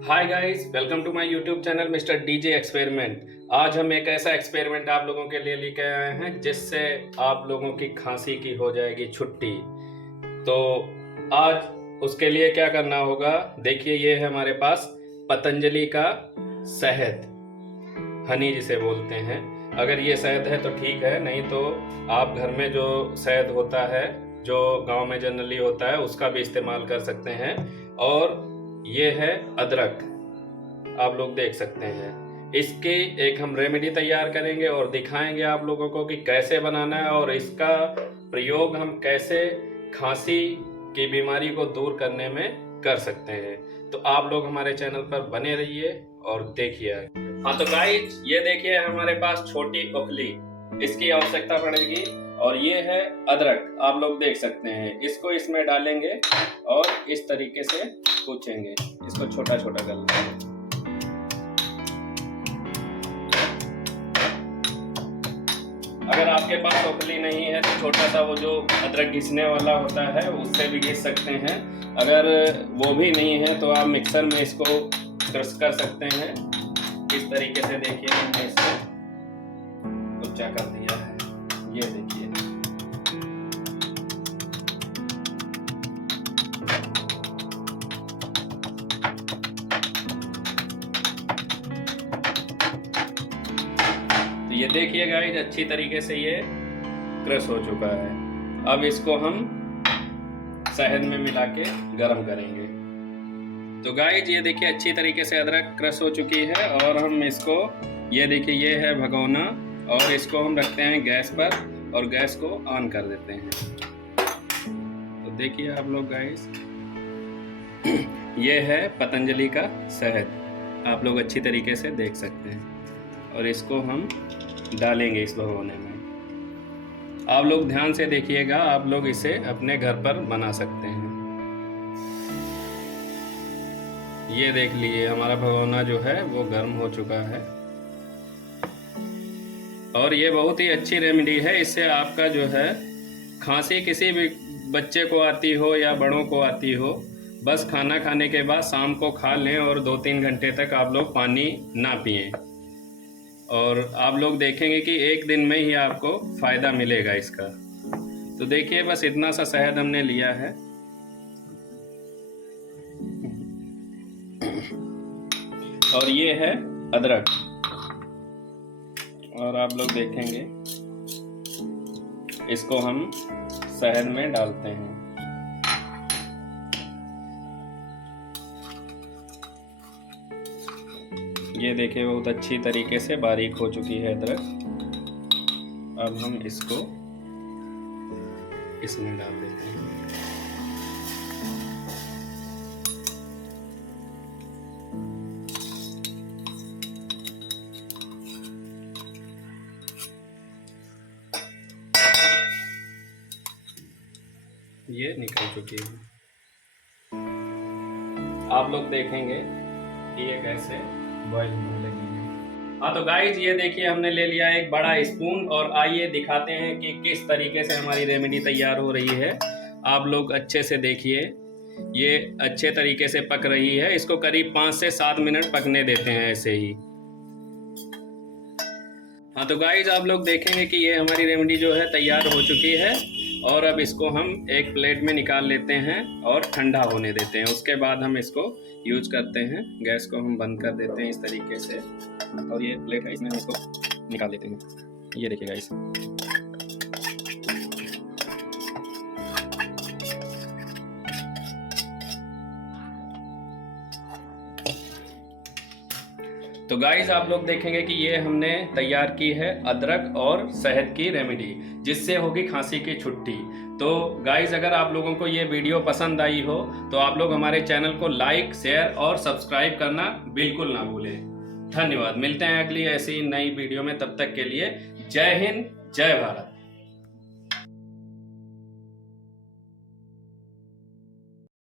Hi guys, welcome to my YouTube channel mister DJ experiment. आज हम एक ऐसा एक्सपेरिमेंट आप लोगों के लिए लेके आए हैं जिससे आप लोगों की खांसी की हो जाएगी छुट्टी। तो आज उसके लिए क्या करना होगा, देखिए ये है हमारे पास पतंजलि का शहद, हनी जिसे बोलते हैं। अगर ये शहद है तो ठीक है, नहीं तो आप घर में जो शहद होता है जो गांव में जनरली होता है उसका भी इस्तेमाल कर सकते हैं। और ये है अदरक, आप लोग देख सकते हैं। इसकी एक हम रेमेडी तैयार करेंगे और दिखाएंगे आप लोगों को कि कैसे बनाना है और इसका प्रयोग हम कैसे खांसी की बीमारी को दूर करने में कर सकते हैं। तो आप लोग हमारे चैनल पर बने रहिए और देखिए। हाँ तो गाइस, ये देखिए हमारे पास छोटी उखली, इसकी आवश्यकता पड़ेगी। और ये है अदरक, आप लोग देख सकते हैं। इसको इसमें डालेंगे और इस तरीके से कूचेंगे, इसको छोटा छोटा कर लेंगे। अगर आपके पास उखली नहीं है तो छोटा सा वो जो अदरक घिसने वाला होता है उससे भी घिस सकते हैं। अगर वो भी नहीं है तो आप मिक्सर में इसको क्रश कर सकते हैं। इस तरीके से देखिए हमने इसको कुचा कर दिया है, ये देखिए। तो ये देखिए गाइस, अच्छी तरीके से ये क्रश हो चुका है। अब इसको हम शहद में मिला के गर्म करेंगे। तो गाइस ये देखिए अच्छी तरीके से अदरक क्रश हो चुकी है और हम इसको, ये देखिए ये है भगोना, और इसको हम रखते हैं गैस पर और गैस को ऑन कर देते हैं। तो देखिए आप लोग गाइस, ये है पतंजलि का शहद, आप लोग अच्छी तरीके से देख सकते हैं। और इसको हम डालेंगे इस भगोने में। आप लोग ध्यान से देखिएगा, आप लोग इसे अपने घर पर बना सकते हैं। ये देख लीजिए हमारा भगोना जो है वो गर्म हो चुका है। और ये बहुत ही अच्छी रेमेडी है। इससे आपका जो है खांसी किसी भी बच्चे को आती हो या बड़ों को आती हो, बस खाना खाने के बाद शाम को खा लें और 2-3 घंटे तक आप लोग पानी ना पिएं, और आप लोग देखेंगे कि 1 दिन में ही आपको फ़ायदा मिलेगा इसका। तो देखिए बस इतना सा शहद हमने लिया है। और ये है अदरक, और आप लोग देखेंगे इसको हम शहद में डालते हैं। ये देखिए बहुत अच्छी तरीके से बारीक हो चुकी है अदरक। अब हम इसको इसमें डाल देते हैं। ये निकल चुकी है, आप लोग देखेंगे कि ये कैसे बॉईल होने लगी है। हाँ तो गाइज ये देखिए हमने ले लिया एक बड़ा स्पून, और आइए दिखाते हैं कि किस तरीके से हमारी रेमेडी तैयार हो रही है। आप लोग अच्छे से देखिए, ये अच्छे तरीके से पक रही है। इसको करीब 5 से 7 मिनट पकने देते हैं ऐसे ही। हाँ तो गाइज आप लोग देखेंगे कि ये हमारी रेमेडी जो है तैयार हो चुकी है। और अब इसको हम एक प्लेट में निकाल लेते हैं और ठंडा होने देते हैं। उसके बाद हम इसको यूज करते हैं। गैस को हम बंद कर देते हैं इस तरीके से, और ये प्लेट है इसमें हम इसको निकाल देते हैं। ये देखिए गाइस, तो गाइस आप लोग देखेंगे कि ये हमने तैयार की है अदरक और शहद की रेमेडी, जिससे होगी खांसी की छुट्टी। तो गाइस अगर आप लोगों को ये वीडियो पसंद आई हो तो आप लोग हमारे चैनल को लाइक, शेयर और सब्सक्राइब करना बिल्कुल ना भूलें। धन्यवाद, मिलते हैं अगली ऐसी नई वीडियो में। तब तक के लिए जय हिंद, जय भारत।